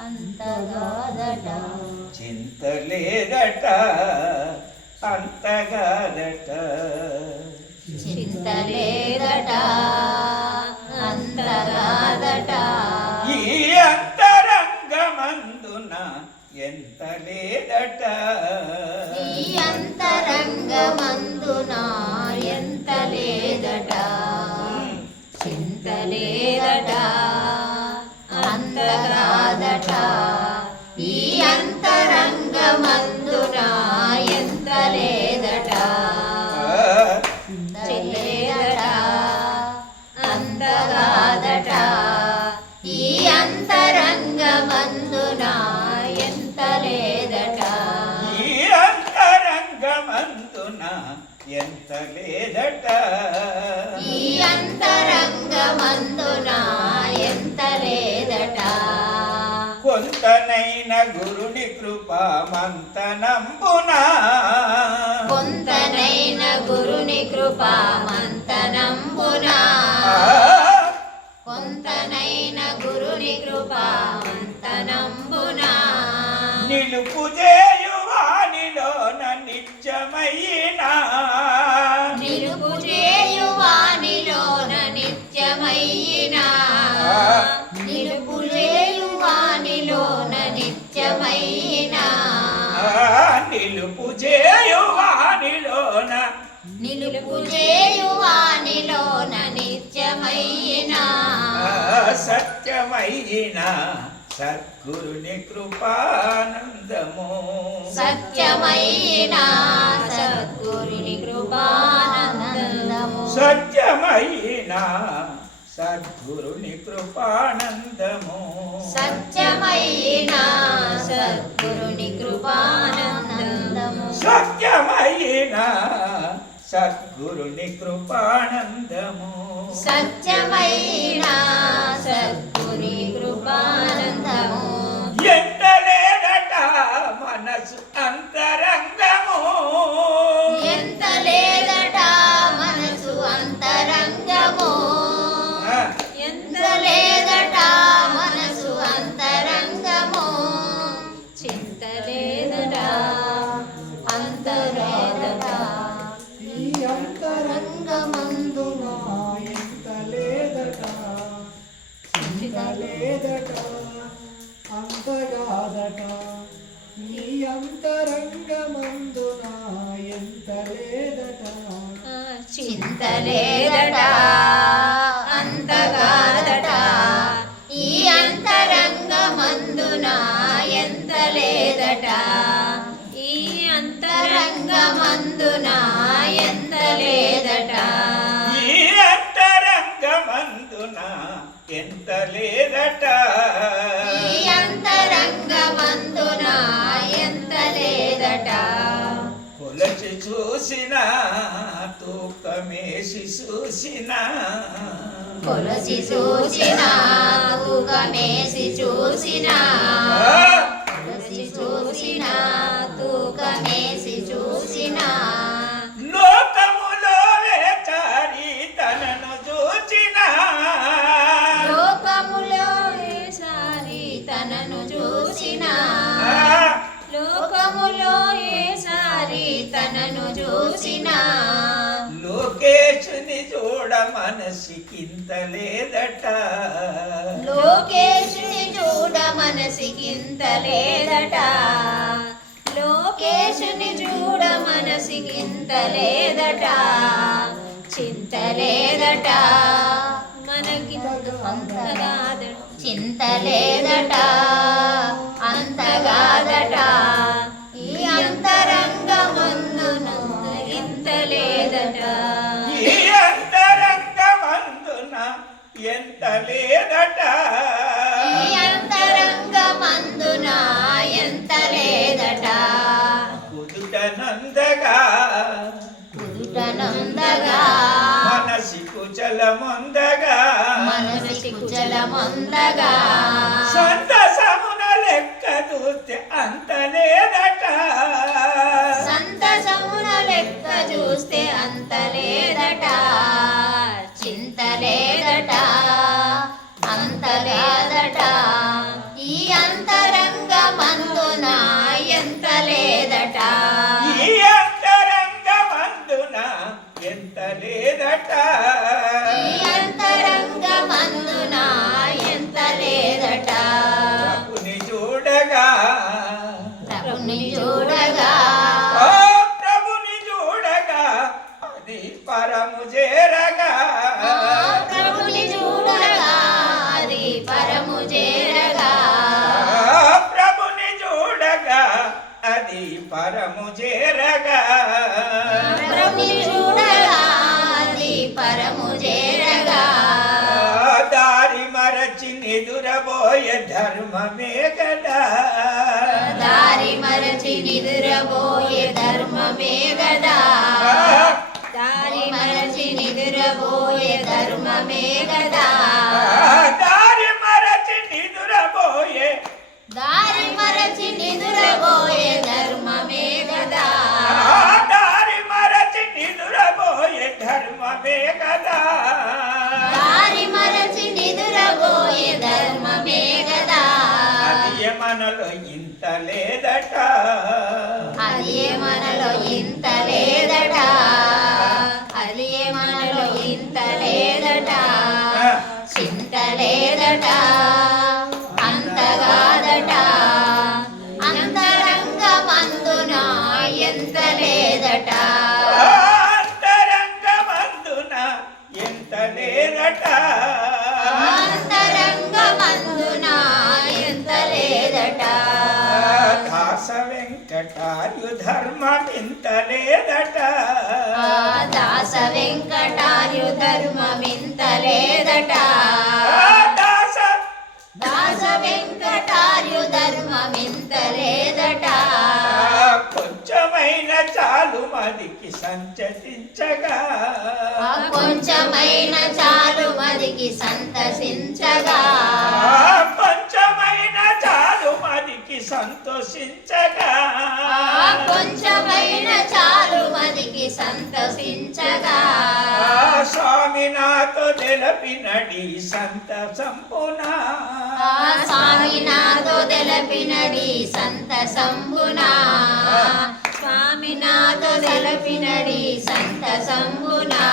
అంతగాదట. చింతలేదట అంతగాదట. చింతలేదట అంతగాదట. ఈ అంతరంగమందున ఎంత లేదట. ఈ అంతరంగమందున ఈ అంతరంగమందున ఎంత లేదట అంతగాదట ఈ అంతరంగమందున ఎంత లేదట ఈ అంతరంగమందున ఎంత లేదట ఈ అంతరంగమందున ఎంత లేదట కొంతనైన గురుని కృపమంత నంబునా కొంతనైన గురుని కృప మంతనంబునా కొంతనైన గురుని కృప నిలుపు చేయువానిలోన. నిలుపు చేయువానిలోన నిత్యమైనా. సత్యమైన. సద్గురుని కృపానందము. సత్యమైన సద్గురుని కృపానందము. సత్యమైన సద్గురుని కృపానందము. సత్యమైన సద్గురుని కృపానందము. సత్యమైన సద్గురుని కృపానందము. సత్యమైన సద్గురి కృపానందము. ఎంతలేదట మనసు అంతరంగము. చింత లేదట అంతగాదట. ఈ అంతరంగమందున ఎంత లేదట ఈ అంతరంగమందున ఎంత లేదట ఈ అంతరంగమందున ఎంత లేదట ఈ అంతరంగమందున ఎంత లేదట కొలచి చూసిన చూసిన కొలసి చూసిన తూకమేసి చూసిన. కొలసి చూసిన తూకమేసి మనసికింత లేదట లోకేశుని చూడ మనసికింత లేదట లోకేశుని చూడ మనసికింత లేదట చింత లేదట మనకి అంతగాదట చింత లేదట అంతగాదట. ఎంత లేదట అంతరంగమందున ఎంత లేదట కుదుట నందగా కుదుటనందగా మనసి కుచలముందగా మనసి కుచలమందగా సంతసమున లెక్క చూస్తే అంత లేదట సంతసమున లెక్క చూస్తే అంత లేదట పరము చేరగా. పరము చేరగా. దారి మరచి నిదురబోయే ధర్మమే కదా. దారి మరచి నిదురబోయే ధర్మమే గదా దారి మరచి నిదురబోయే ధర్మమే గదా మనలో ఇంత లేదట. అది మనలో ఇంత లేదట. అది మనలో ఇంత లేదట. చింత లేదట. వెంకటార్యు ధర్మం ఇంత లేదట దాస వెంకటార్యు ధర్మమింత లేదట దాస దాస వెంకటార్యు ధర్మమింత లేదట కొంచెమైన చాలు మదికి సంచరించగా. కొంచెమైన చాలు మదికి సంతసించగా. సంతోషించగా. కొంచెమైన చాలు మదికి సంతసించగా స్వామి నాతో తెలపినడి సంత సంపునా. స్వామి నాతో తెలపినడి సంత సంబునా స్వామి నాతో తెలపినడి సంత సంబునా